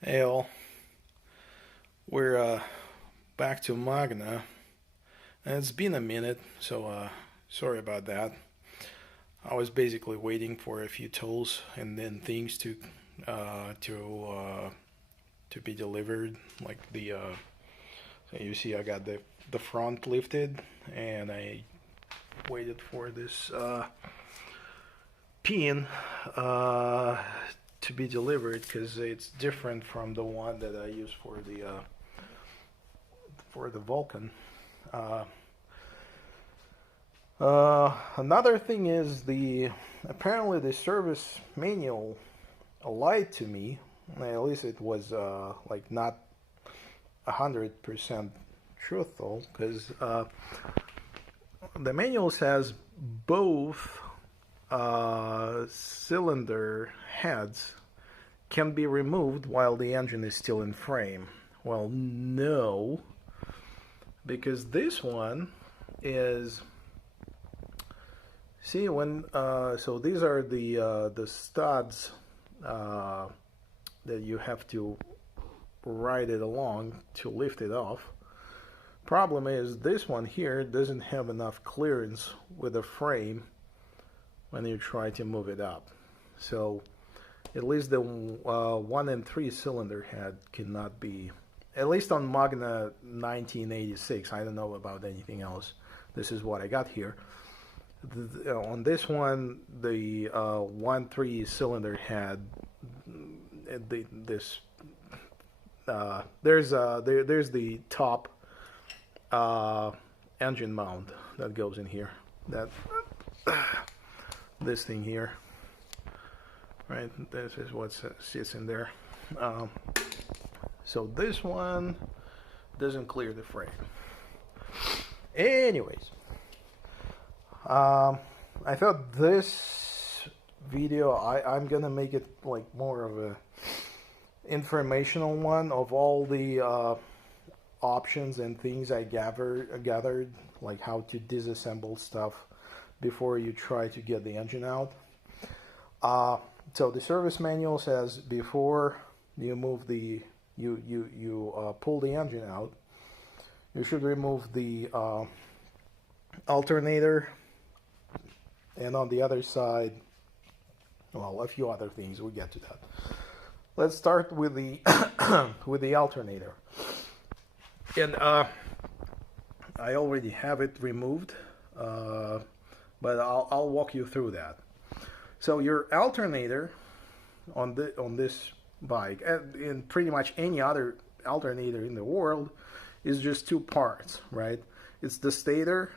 Hey all, we're back to Magna, and it's been a minute, so sorry about that. I was basically waiting for a few tools and then things uh, to uh, to be delivered. Like so you see, I got the front lifted, and I waited for this pin uh, to be delivered because it's different from the one that I use for the Vulcan. Uh, Another thing is the apparently the service manual lied to me. At least it was like not 100% truthful because the manual says both cylinder heads can be removed while the engine is still in frame. Well, no, because this one is, see, when so these are the studs uh, that you have to ride it along to lift it off. Problem is this one here doesn't have enough clearance with the frame when you try to move it up. So at least the 1 and 3 cylinder head cannot be, at least on Magna 1986. I don't know about anything else. This is what I got here. On this one, the 1-3 cylinder head, this there's the top engine mount that goes in here. That this thing here, right? This is what sits in there. So this one doesn't clear the frame. Anyways, I thought this video I'm gonna make it like more of a informational one of all the options and things I gathered, like how to disassemble stuff before you try to get the engine out. So the service manual says before you move you pull the engine out, you should remove the alternator, and on the other side, well, a few other things. We'll get to that. Let's start with the with the alternator, and I already have it removed, but I'll walk you through that. So your alternator on this bike, and in pretty much any other alternator in the world, is just two parts, right? It's the stator.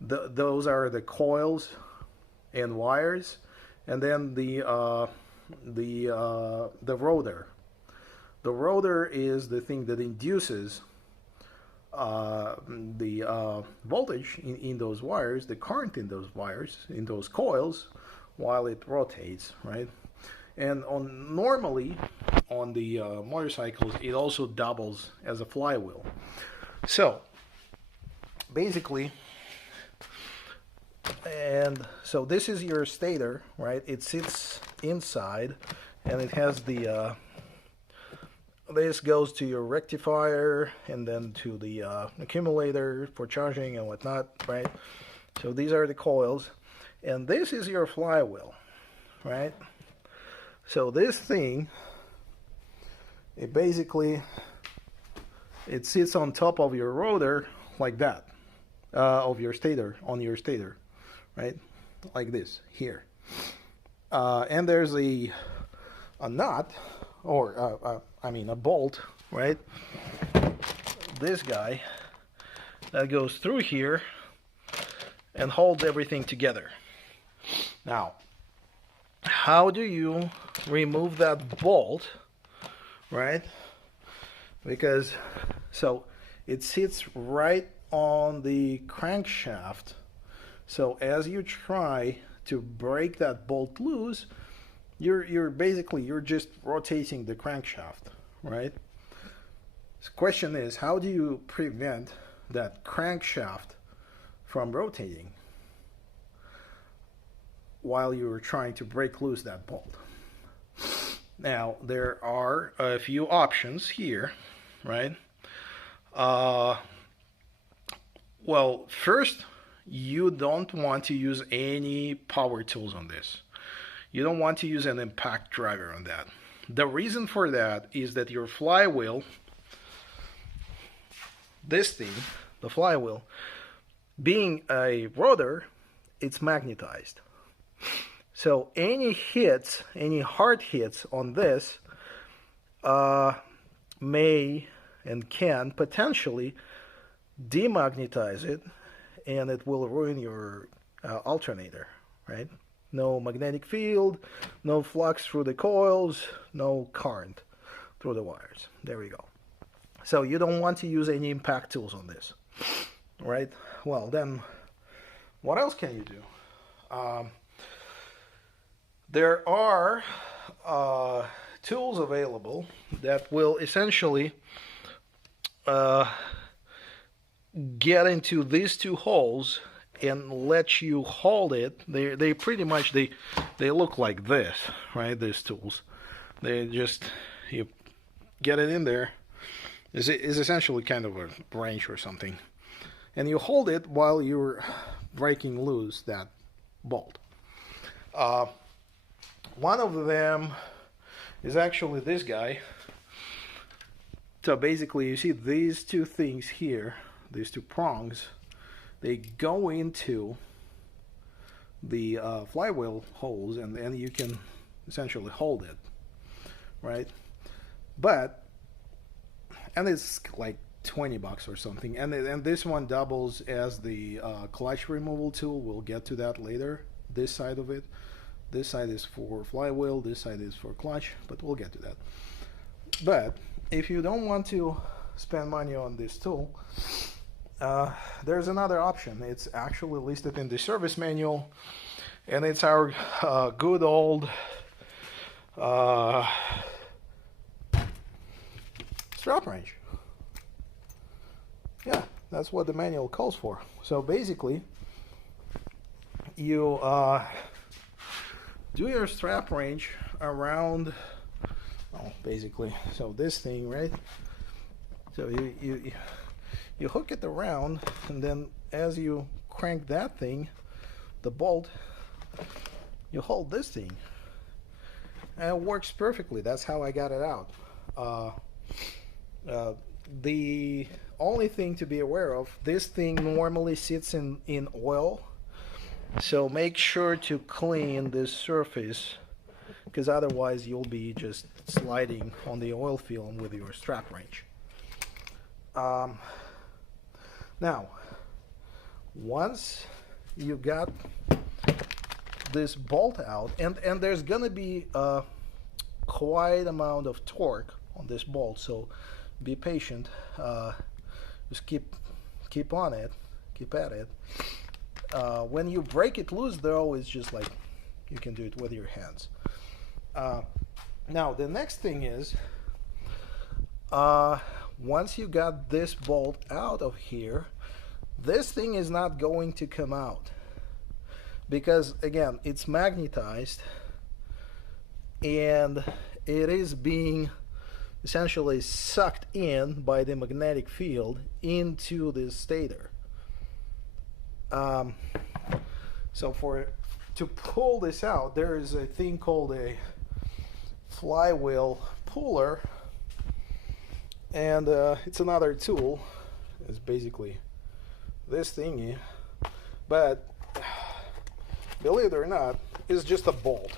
Those are the coils and wires, and then the rotor. The rotor is the thing that induces the voltage in those wires, the current in those wires, in those coils, while it rotates, right? And normally on the motorcycles, it also doubles as a flywheel. So basically, and so this is your stator, right? It sits inside, and it has the this goes to your rectifier and then to the accumulator for charging and whatnot, right? So these are the coils, and this is your flywheel, right? So this thing, it basically, it sits on top of your rotor like that, of your stator, on your stator, right? Like this here. And there's a nut, or I mean a bolt, right? This guy that goes through here and holds everything together. Now, how do you remove that bolt, right? Because, so it sits right on the crankshaft. So as you try to break that bolt loose, you're basically just rotating the crankshaft, right? The question is, how do you prevent that crankshaft from rotating while you're trying to break loose that bolt? Now there are a few options here, right? Uh, well, first, you don't want to use any power tools on this. You don't want to use an impact driver on that. The reason for that is that your flywheel, this thing, the flywheel, being a rotor, it's magnetized. So any hits, any hard hits on this may and can potentially demagnetize it, and it will ruin your alternator, right? No magnetic field, no flux through the coils, no current through the wires. There we go. So you don't want to use any impact tools on this, right? Well, then what else can you do? There are tools available that will essentially get into these two holes and let you hold it. They pretty much they look like this, right? These tools, they just, you get it in there. Is essentially kind of a wrench or something, and you hold it while you're breaking loose that bolt. One of them is actually this guy. So basically, you see these two things here, these two prongs, they go into the flywheel holes, and then you can essentially hold it, right? And it's like $20 or something, and this one doubles as the clutch removal tool. We'll get to that later. This side of it, this side is for flywheel, this side is for clutch, but we'll get to that. But if you don't want to spend money on this tool, there's another option. It's actually listed in the service manual, and it's our good old strap wrench. Yeah, that's what the manual calls for. So basically, you do your strap wrench around, basically, so this thing, right? So you hook it around, and then as you crank that thing, the bolt, you hold this thing, and it works perfectly. That's how I got it out. The only thing to be aware of, this thing normally sits in oil, so make sure to clean this surface, because otherwise you'll be just sliding on the oil film with your strap wrench. Now, once you got this bolt out, and there's gonna be a quite amount of torque on this bolt, so be patient. Just keep on it, keep at it. When you break it loose, though, it's just like you can do it with your hands. Now the next thing is, once you got this bolt out of here, this thing is not going to come out, because again, it's magnetized, and it is being essentially sucked in by the magnetic field into this stator. So to pull this out, there is a thing called a flywheel puller, and it's another tool. It's basically this thingy, but believe it or not, it's just a bolt.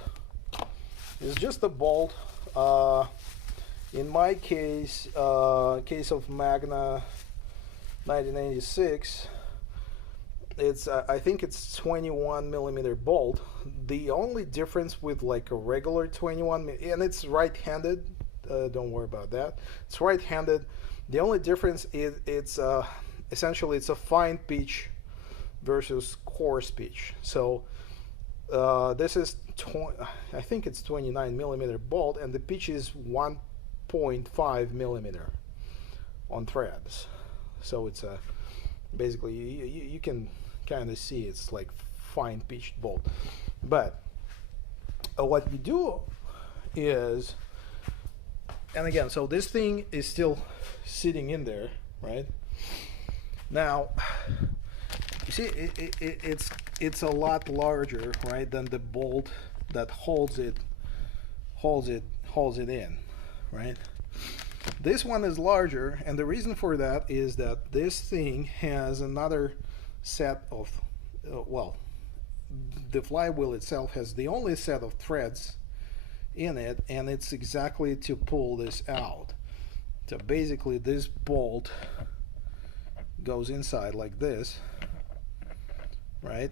It's just a bolt. In my case, case of Magna 1986, it's I think it's 21 millimeter bolt. The only difference with like a regular 21, and it's right-handed, don't worry about that, it's right-handed. The only difference is it's essentially it's a fine pitch versus coarse pitch. So this is I think it's 29 millimeter bolt, and the pitch is 1.5 millimeter on threads. So it's a basically you can kind of see it's like fine pitched bolt. But what you do is And again, so this thing is still sitting in there, right? Now, you see, it's a lot larger, right, than the bolt that holds it in, right? This one is larger, and the reason for that is that this thing has another set of, well, the flywheel itself has the only set of threads in it, and it's exactly to pull this out. So basically this bolt goes inside like this, right?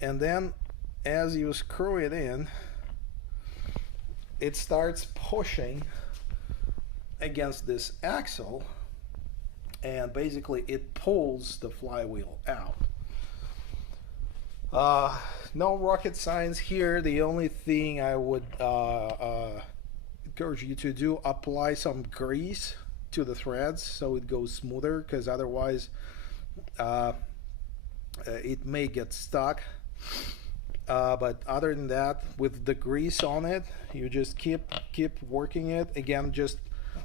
And then as you screw it in, it starts pushing against this axle, and basically it pulls the flywheel out. No rocket science here. The only thing I would encourage you to do, apply some grease to the threads so it goes smoother, because otherwise it may get stuck. But other than that, with the grease on it, you just keep working it. Again, just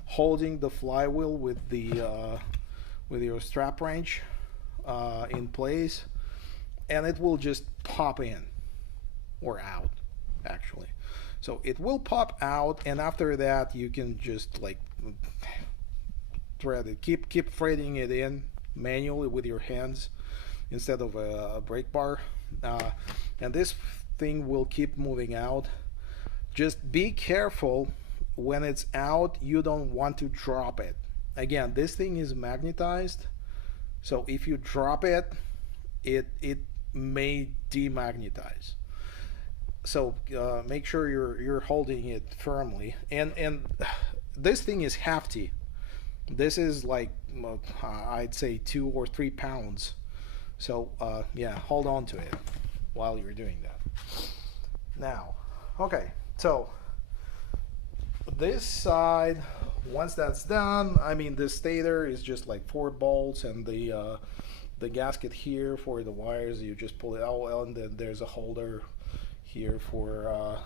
holding the flywheel with your strap wrench in place, and it will just pop in or out, actually. So it will pop out, and after that you can just like thread it, keep threading it in manually with your hands instead of a brake bar, and this thing will keep moving out. Just be careful when it's out. You don't want to drop it. Again, this thing is magnetized, so if you drop it, it may demagnetize. So make sure you're holding it firmly, and this thing is hefty. This is like I'd say 2 or 3 pounds. So yeah, hold on to it while you're doing that. Now, okay, so this side, once that's done, I mean, the stator is just like 4 bolts, and the gasket here for the wires, you just pull it out, and then there's a holder here for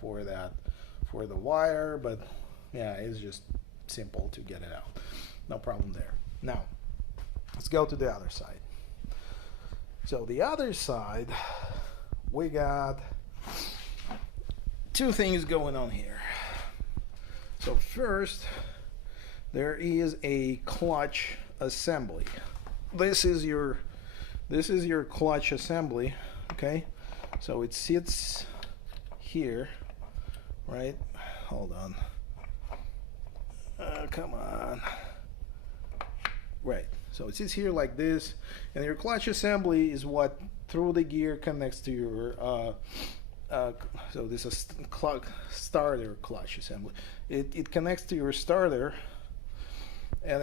the wire. But yeah, it's just simple to get it out, no problem there. Now let's go to the other side. So the other side, we got 2 things going on here. So first, there is a clutch assembly. This is your clutch assembly, okay? So it sits here, right? Hold on. Come on. Right. So it sits here like this, and your clutch assembly is what through the gear connects to your so this is starter clutch assembly. It connects to your starter, and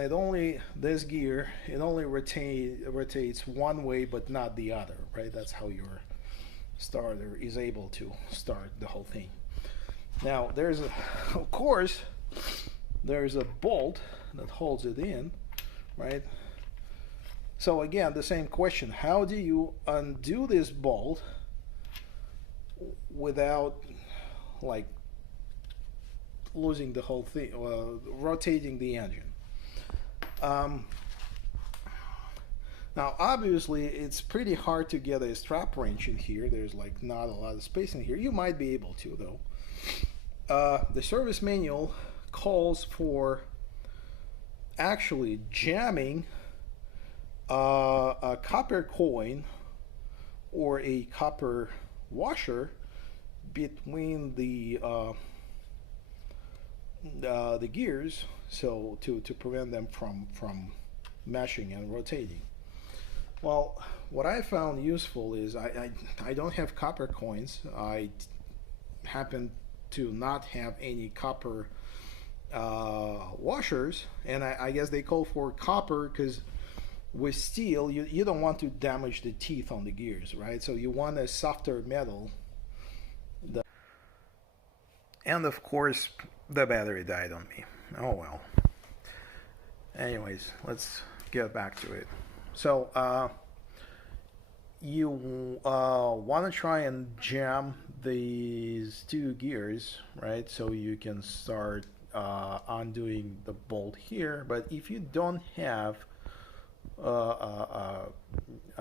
this gear, it only rotates one way but not the other, right? That's how your starter is able to start the whole thing. Now of course there's a bolt that holds it in, right? So again, the same question: how do you undo this bolt without like losing the whole thing, rotating the engine? Now obviously it's pretty hard to get a strap wrench in here. There's like not a lot of space in here. You might be able to, though. The service manual calls for actually jamming a copper coin or a copper washer between the gears, so to prevent them from meshing and rotating. Well, what I found useful is I don't have copper coins. I happen to not have any copper washers, and I guess they call for copper because with steel you don't want to damage the teeth on the gears, right? So you want a softer metal. And of course the battery died on me. Oh well. Anyways, let's get back to it. So you want to try and jam these two gears, right? So you can start undoing the bolt here. But if you don't have a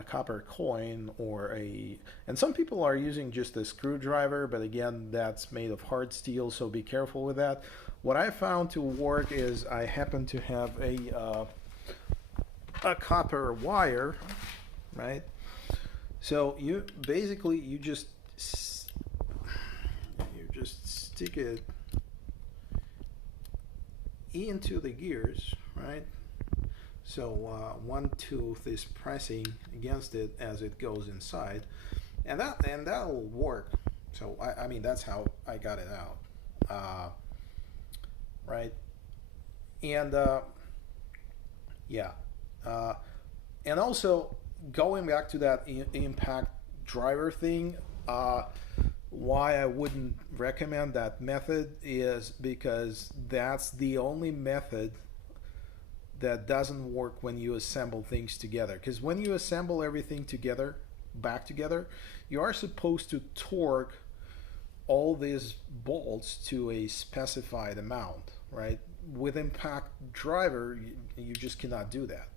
copper coin or and some people are using just a screwdriver, but again, that's made of hard steel, so be careful with that. What I found to work is I happen to have a copper wire, right? So you basically you just stick it into the gears, right? So one tooth is pressing against it as it goes inside, and that'll work. So I mean that's how I got it out, right? And yeah, and also going back to that impact driver thing. Why I wouldn't recommend that method is because that's the only method that doesn't work when you assemble things together. Because when you assemble everything together, back together, you are supposed to torque all these bolts to a specified amount, right? With impact driver, you just cannot do that.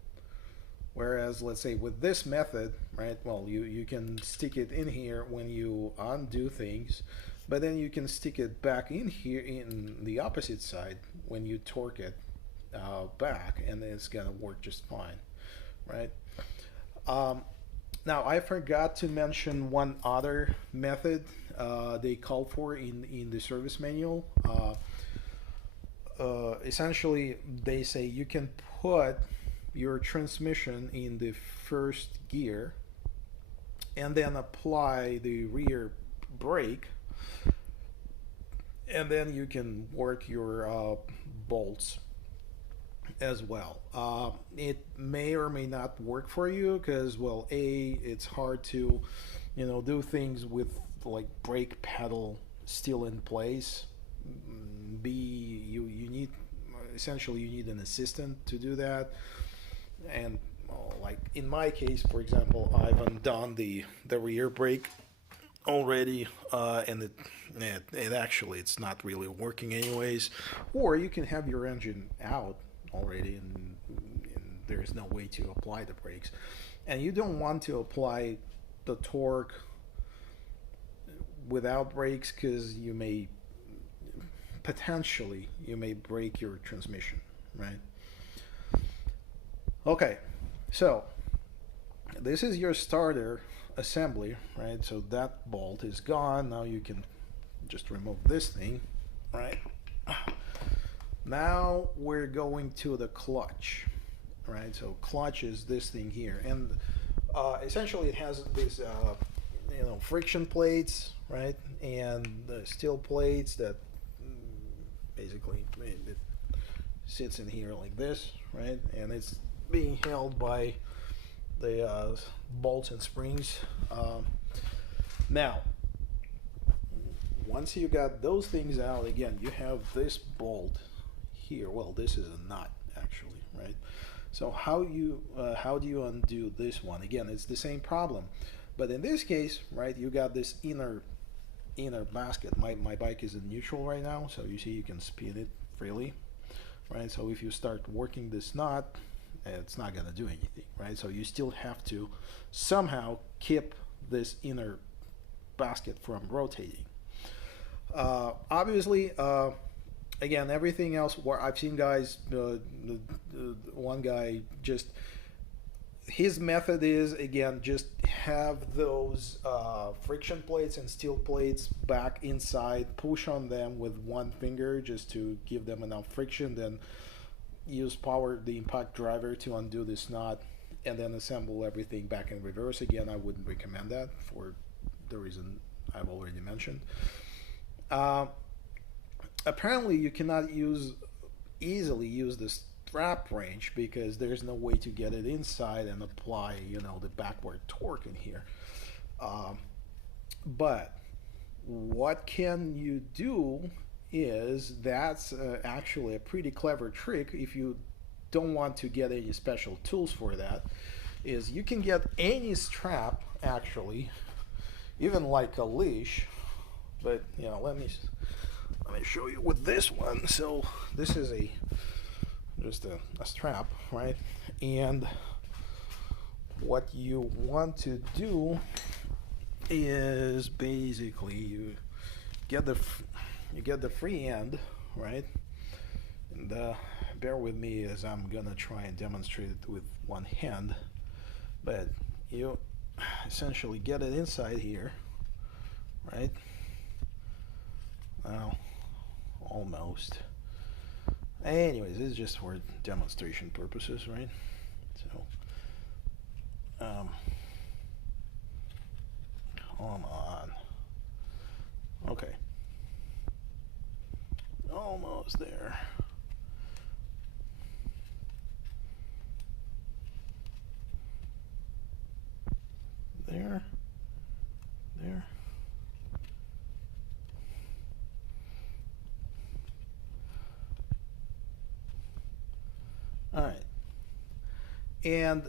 Whereas, let's say with this method, right, well, you can stick it in here when you undo things, but then you can stick it back in here in the opposite side when you torque it back, and it's gonna work just fine, right? Now I forgot to mention one other method they call for in the service manual. Essentially, they say you can put your transmission in the first gear and then apply the rear brake, and then you can work your bolts as well. It may or may not work for you because, well, A, it's hard to, do things with like brake pedal still in place. B, you need, essentially you need an assistant to do that. And like in my case, for example, I've undone the rear brake already, and it actually it's not really working anyways. Or you can have your engine out already, and there's no way to apply the brakes, and you don't want to apply the torque without brakes because you may potentially break your transmission, right? Okay, so this is your starter assembly, right? So that bolt is gone. Now you can just remove this thing, right? Now we're going to the clutch, right? So clutch is this thing here, and essentially it has these friction plates, right? And the steel plates that basically it sits in here like this, right? And it's being held by the bolts and springs. Now, once you got those things out, again, you have this bolt here. Well, this is a nut actually, right? So how do you undo this one? Again, it's the same problem, but in this case, right, you got this inner basket. My bike is in neutral right now, so you see you can spin it freely, right? So if you start working this nut, it's not gonna do anything, right? So you still have to somehow keep this inner basket from rotating. Obviously, again, everything else, where I've seen guys, one guy just, his method is, again, just have those friction plates and steel plates back inside, push on them with one finger just to give them enough friction, then use the impact driver to undo this knot, and then assemble everything back in reverse. Again, I wouldn't recommend that for the reason I've already mentioned. Apparently you cannot easily use the strap wrench because there's no way to get it inside and apply the backward torque in here. But what can you do is, that's actually a pretty clever trick if you don't want to get any special tools for that, is you can get any strap actually, even like a leash, but you know, let me show you with this one. So this is just a strap, right? And what you want to do is basically you get the free end, right? And bear with me as I'm gonna try and demonstrate it with one hand, but you essentially get it inside here, right? Well, almost. Anyways, this is just for demonstration purposes, right? So come on. Okay. Almost there. There. All right. And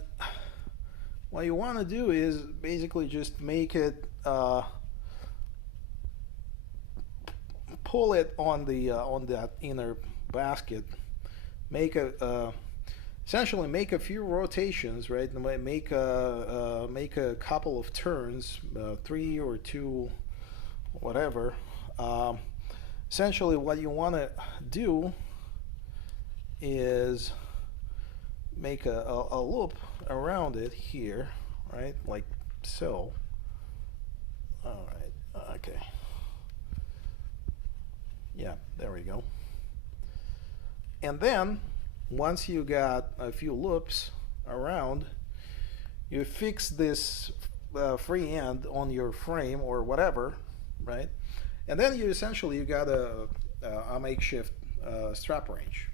what you want to do is basically just make it pull it on that inner basket. Make essentially make a few rotations, right? Make a couple of turns, 3 or 2, whatever. Essentially, what you want to do is make a loop around it here, right? Like so. All right. Okay. Yeah, there we go. And then once you got a few loops around, you fix this free end on your frame or whatever, right? And then you essentially got a makeshift strap range,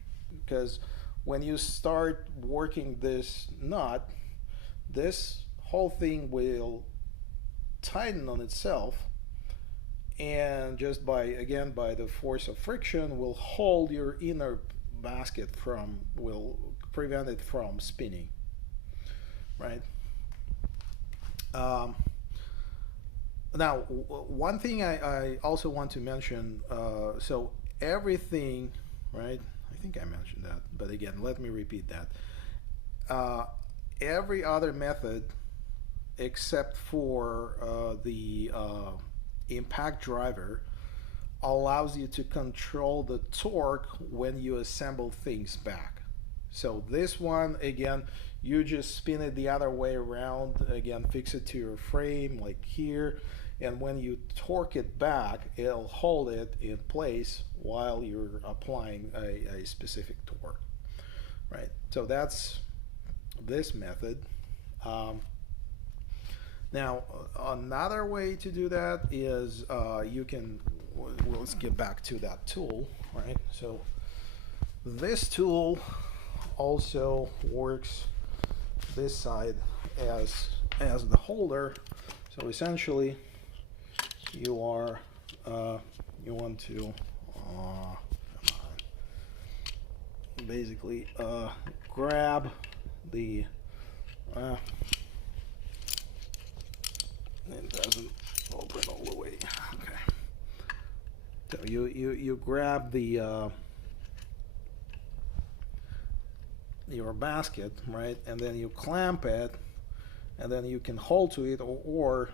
because when you start working this nut, this whole thing will tighten on itself, and just by the force of friction will hold your inner basket will prevent it from spinning, right? Now, one thing I also want to mention, so everything, right? I think I mentioned that, but again, let me repeat that. Every other method except for the impact driver allows you to control the torque when you assemble things back. So this one, again, you just spin it the other way around, again, fix it to your frame like here, and when you torque it back, it'll hold it in place while you're applying a specific torque, right? So that's this method. Now, another way to do that is you can, let's get back to that tool, right? So this tool also works this side as the holder. So essentially, you want to basically grab the it doesn't open all the way. Okay. So you grab the your basket, right, and then you clamp it, and then you can hold to it or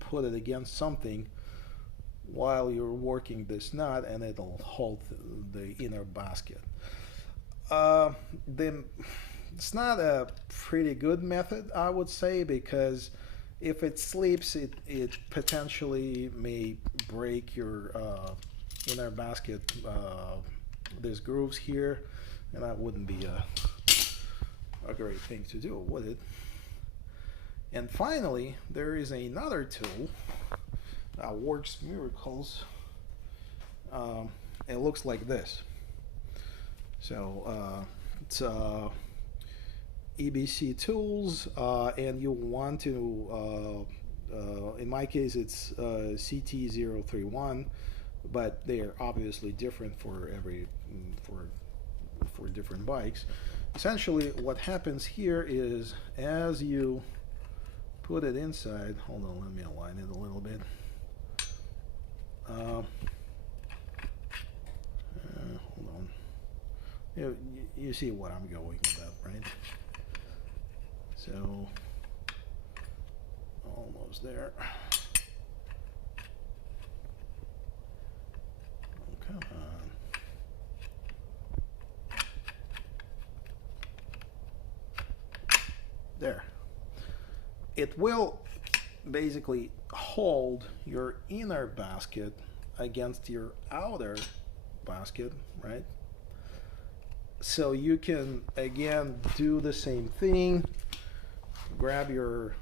put it against something while you're working this nut, and it'll hold the inner basket. It's not a pretty good method, I would say, because if it slips, it potentially may break your inner basket. There's grooves here, and that wouldn't be a great thing to do, would it? And finally, there is another tool that works miracles. It looks like this. So it's EBC tools, and you want to, in my case, it's CT031, but they are obviously different for for different bikes. Essentially, what happens here is as you put it inside, hold on, let me align it a little bit. Hold on. You see what I'm going with that, right? So almost there. Oh, come on. There. It will basically hold your inner basket against your outer basket, right? So you can again do the same thing. Grab your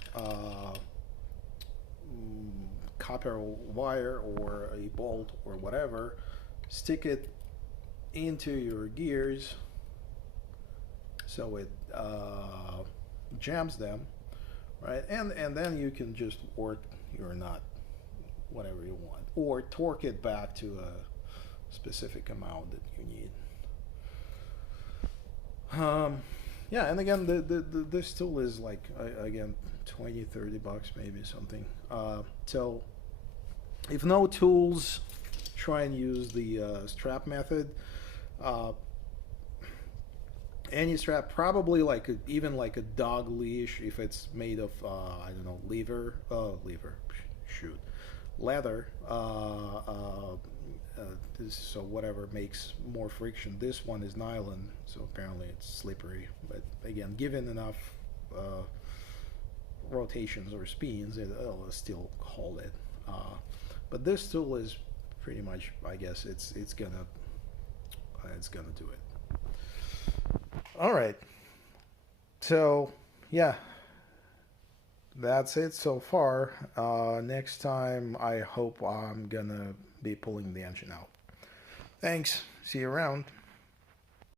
copper wire or a bolt or whatever, stick it into your gears so it jams them, right? And then you can just work your nut whatever you want, or torque it back to a specific amount that you need. Yeah, and again, this tool is like, again, 20-30 bucks, maybe something. So if no tools, try and use the strap method. Any strap, probably like even like a dog leash, if it's made of I don't know, leather. So whatever makes more friction. This one is nylon, so apparently it's slippery. But again, given enough rotations or spins, it'll still hold it. But this tool is pretty much, I guess, it's gonna do it. All right. So yeah, that's it so far. Next time, I hope I'm gonna be pulling the engine out. Thanks. See you around.